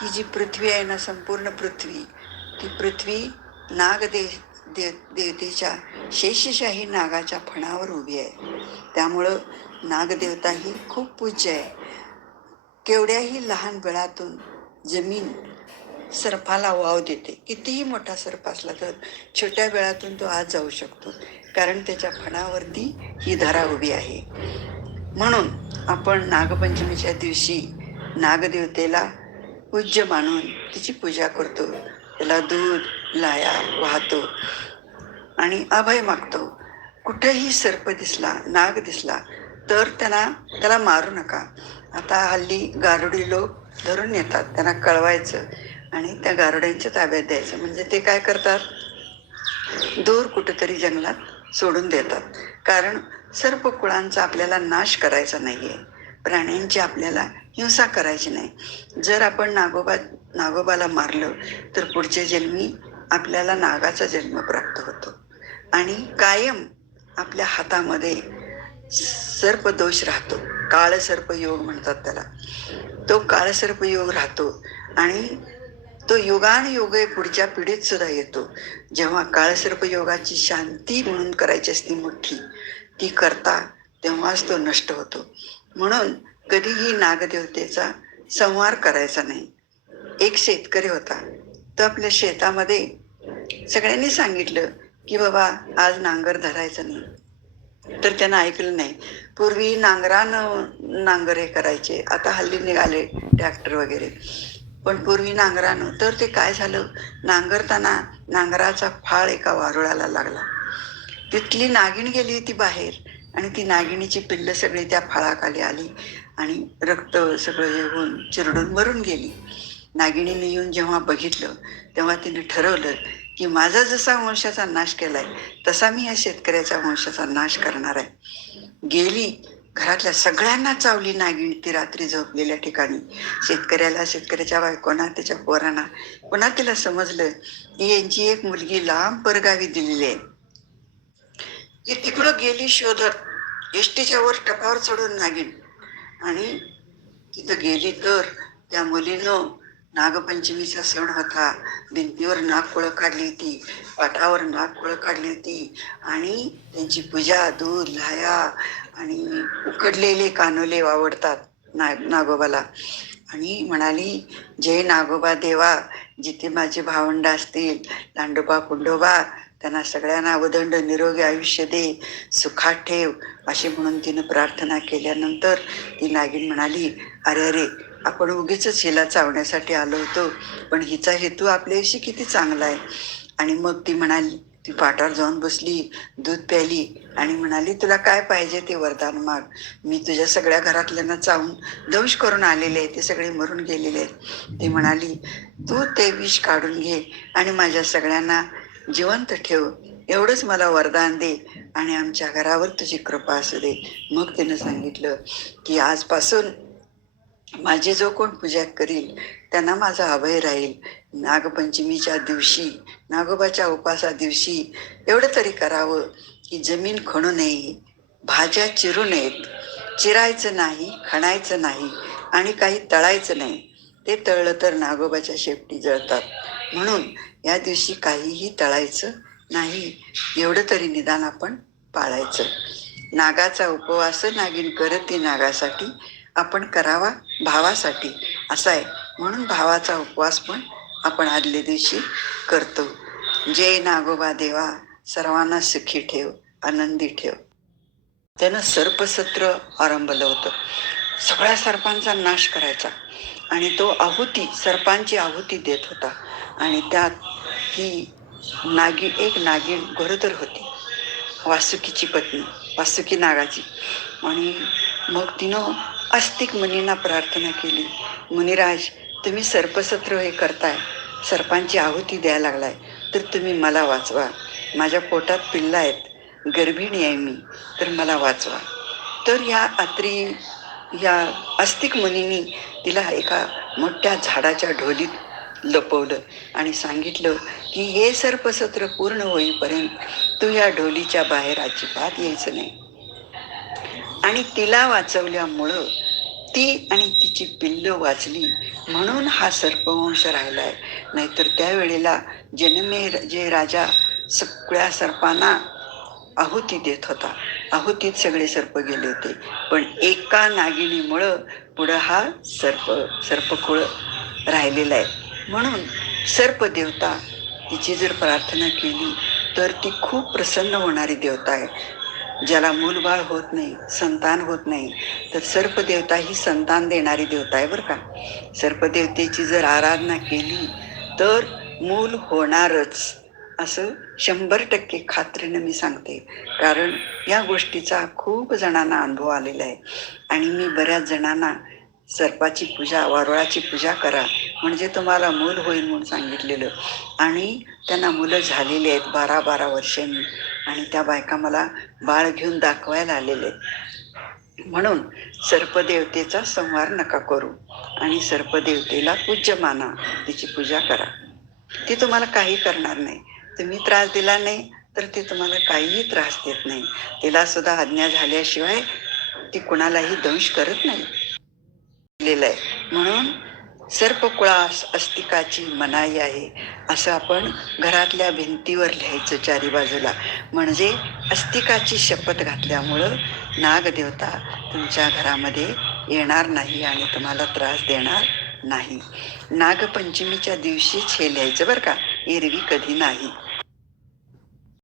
ही जी पृथ्वी आहे ना संपूर्ण पृथ्वी ती पृथ्वी नागदे दे देवतेच्या शेषशाही नागाच्या फणावर उभी आहे. त्यामुळं नागदेवता ही खूप पूज्य आहे. केवढ्याही लहान वेळातून जमीन सर्पाला वाव देते. कितीही मोठा सर्प असला तर छोट्या वेळातून तो आज जाऊ शकतो. कारण त्याच्या फणावरती ही धरा उभी आहे. म्हणून आपण नागपंचमीच्या दिवशी नागदेवतेला पूज्य मानून तिची पूजा करतो. त्याला दूध लाया वाहतो. आणि अभय मागतो. कुठेही सर्प दिसला नाग दिसला तर त्यांना त्याला मारू नका. आता हल्ली गारुडी लोक धरून येतात. त्यांना कळवायचं आणि त्या गारुड्यांच्या ताब्यात द्यायचं. म्हणजे ते काय करतात? दूर कुठेतरी जंगलात सोडून देतात. कारण सर्प कुळांचा आपल्याला नाश करायचा नाही आहे प्राण्यांची आपल्याला हिंसा करायची नाही. जर आपण नागोबा नागोबाला मारलं तर पुढच्या जन्मी आपल्याला नागाचा जन्म प्राप्त होतो. आणि कायम आपल्या हातामध्ये सर्पदोष राहतो. काळ सर्पयोग म्हणतात त्याला. तो काळ सर्पयोग राहतो आणि तो योगानुयोग पुढच्या पिढीत सुद्धा येतो. जेव्हा काळसर्पयोगाची शांती म्हणून करायची असती मोठी ती करता तेव्हाच तो नष्ट होतो. म्हणून कधीही नागदेवतेचा संहार करायचा नाही. एक शेतकरी होता. तो आपल्या शेतामध्ये सगळ्यांनी सांगितलं की बाबा आज नांगर धरायचं नाही. तर त्यानं ऐकलं नाही. पूर्वी नांगरानं नांगर हे करायचे. आता हल्ली निघाले ट्रॅक्टर वगैरे. पण पूर्वी नांगरानं तर ते काय झालं? नांगरताना नांगराचा फाळ एका वारुळाला लागला. तिथली नागिण गेली होती बाहेर. आणि ती नागिणीची पिल्लं सगळी त्या फळाखाली आली आणि रक्त सगळं हे होऊन चिरडून मरून गेली. नागिणीने येऊन जेव्हा बघितलं तेव्हा तिने ठरवलं की माझा जसा वंशाचा नाश केलाय तसा मी या शेतकऱ्याच्या वंशाचा नाश करणार आहे. गेली घरातल्या सगळ्यांना चावली नागिण ती रात्री झोपलेल्या ठिकाणी. शेतकऱ्याला शेतकऱ्याच्या बायकोना त्याच्या पोरांना पुन्हा तिला समजलं की यांची एक मुलगी लांब परगावी दिलेली आहे. ती तिकडं गेली शोधत. एसटीच्या वर टपावर चढून नागिन. आणि तिथं गेली तर त्या मुलीनं नागपंचमीचा सण होता. भिंतीवर नागकुळं काढली होती पाटावर नागकुळं काढली होती आणि त्यांची पूजा दूध लाया आणि उकडलेले कानोले वावडतात ना नागोबाला. आणि म्हणाली जय नागोबा देवा जिथे माझे भावंड असतील लांडोबा कुंडोबा त्यांना सगळ्यांना अवदंड निरोगी आयुष्य दे सुखात ठेव अशी म्हणून तिनं प्रार्थना केल्यानंतर ती नागिन म्हणाली अरे अरे आपण उगीच हिला चावण्यासाठी आलो होतो पण हिचा हेतू आपल्याशी किती चांगला आहे. आणि मग ती म्हणाली ती पाठावर जाऊन बसली दूध प्याली आणि म्हणाली तुला काय पाहिजे ते वरदान माग. मी तुझ्या सगळ्या घरातल्यांना चावून दंश करून आलेले आहे ते सगळे मरून गेलेले आहेत. ती म्हणाली तू ते विष काढून घे आणि माझ्या सगळ्यांना जिवंत ठेव. एवढंच मला वरदान दे आणि आमच्या घरावर तुझी कृपा असू दे. मग तिनं सांगितलं की आजपासून माझी जो कोण पूजा करील त्यांना माझा अभय राहील. नागपंचमीच्या दिवशी नागोबाच्या उपासा दिवशी एवढं तरी करावं की जमीन खणू नये भाज्या चिरू नयेत. चिरायचं नाही खणायचं नाही आणि काही तळायचं नाही. ते तळलं तर नागोबाच्या शेपटी जळतात. म्हणून या दिवशी काहीही तळायचं नाही. एवढं तरी निदान आपण पाळायचं. नागाचा उपवास नागिन करती नागासाठी आपण करावा भावासाठी. असा आहे. म्हणून भावाचा उपवास पण आपण आदल्या दिवशी करतो. जय नागोबा देवा सर्वांना सुखी ठेव आनंदी ठेव. त्यानं सर्पसत्र आरंभलं होतं. सगळ्या सर्पांचा नाश करायचा. आणि तो आहुती सर्पांची आहुती देत होता. आणि त्यात ही नागी एक नागिण गरोदर होती वासुकीची पत्नी वासुकी नागाची. आणि मग तिनं आस्तिक मुनींना प्रार्थना केली. मुनिराज तुम्ही सर्पसत्र हे करताय सर्पांची आहुती द्यायला लागलाय तर तुम्ही मला वाचवा. माझ्या पोटात पिल्ला आहेत गर्भिणी आहे मी तर मला वाचवा. तर ह्या अत्री या आस्तिक मुनींनी तिला एका मोठ्या झाडाच्या ढोलीत लपवलं आणि सांगितलं की हे सर्पसत्र पूर्ण होईपर्यंत तू या ढोलीच्या बाहेर अजिबात यायचं नाही. आणि तिला वाचवल्यामुळं ती आणि तिची पिल्ल वाचली. म्हणून हा सर्पवंश राहिलाय. नाहीतर त्यावेळेला जनमे जे राजा सगळ्या सर्पांना आहुती देत होता. आहुतीत सगळे सर्प गेले होते. पण एका नागिनीमुळं पुढं हा सर्प सर्पकुळ राहिलेला आहे. म्हणून सर्पदेवता तिची जर प्रार्थना केली तर ती खूप प्रसन्न होणारी देवता आहे. ज्याला मूलबाळ होत नाही संतान होत नाही तर सर्पदेवता ही संतान देणारी देवता आहे बरं का. सर्पदेवतेची जर आराधना केली तर मूल होणारच. असं शंभर टक्के खात्रीनं मी सांगते. कारण या गोष्टीचा खूप जणांना अनुभव आलेला आहे. आणि मी बऱ्याच जणांना सर्पाची पूजा वारुळाची पूजा करा म्हणजे तुम्हाला मूल होईल म्हणून सांगितलेलं. आणि त्यांना मुलं झालेली आहेत बारा बारा वर्षांनी. आणि त्या बायका मला बाळ घेऊन दाखवायला आलेले आहेत. म्हणून सर्पदेवतेचा संहार नका करू. आणि सर्पदेवतेला पूज्य माना. तिची पूजा करा. ती तुम्हाला काही करणार नाही. तुम्ही त्रास दिला नाही तर ती तुम्हाला काहीही त्रास देत नाही. तिला सुद्धा आज्ञा झाल्याशिवाय ती कुणालाही दंश करत नाही. दिलेलं आहे म्हणून सर्पकुळास अस्तिकाची मनाई आहे असं आपण घरातल्या भिंतीवर लिहायचं चारी बाजूला. म्हणजे अस्तिकाची शपथ घातल्यामुळं नागदेवता तुमच्या घरामध्ये येणार नाही आणि तुम्हाला त्रास देणार नाही. नागपंचमीच्या दिवशीच हे लिहायचं बरं का? एरवी कधी नाही.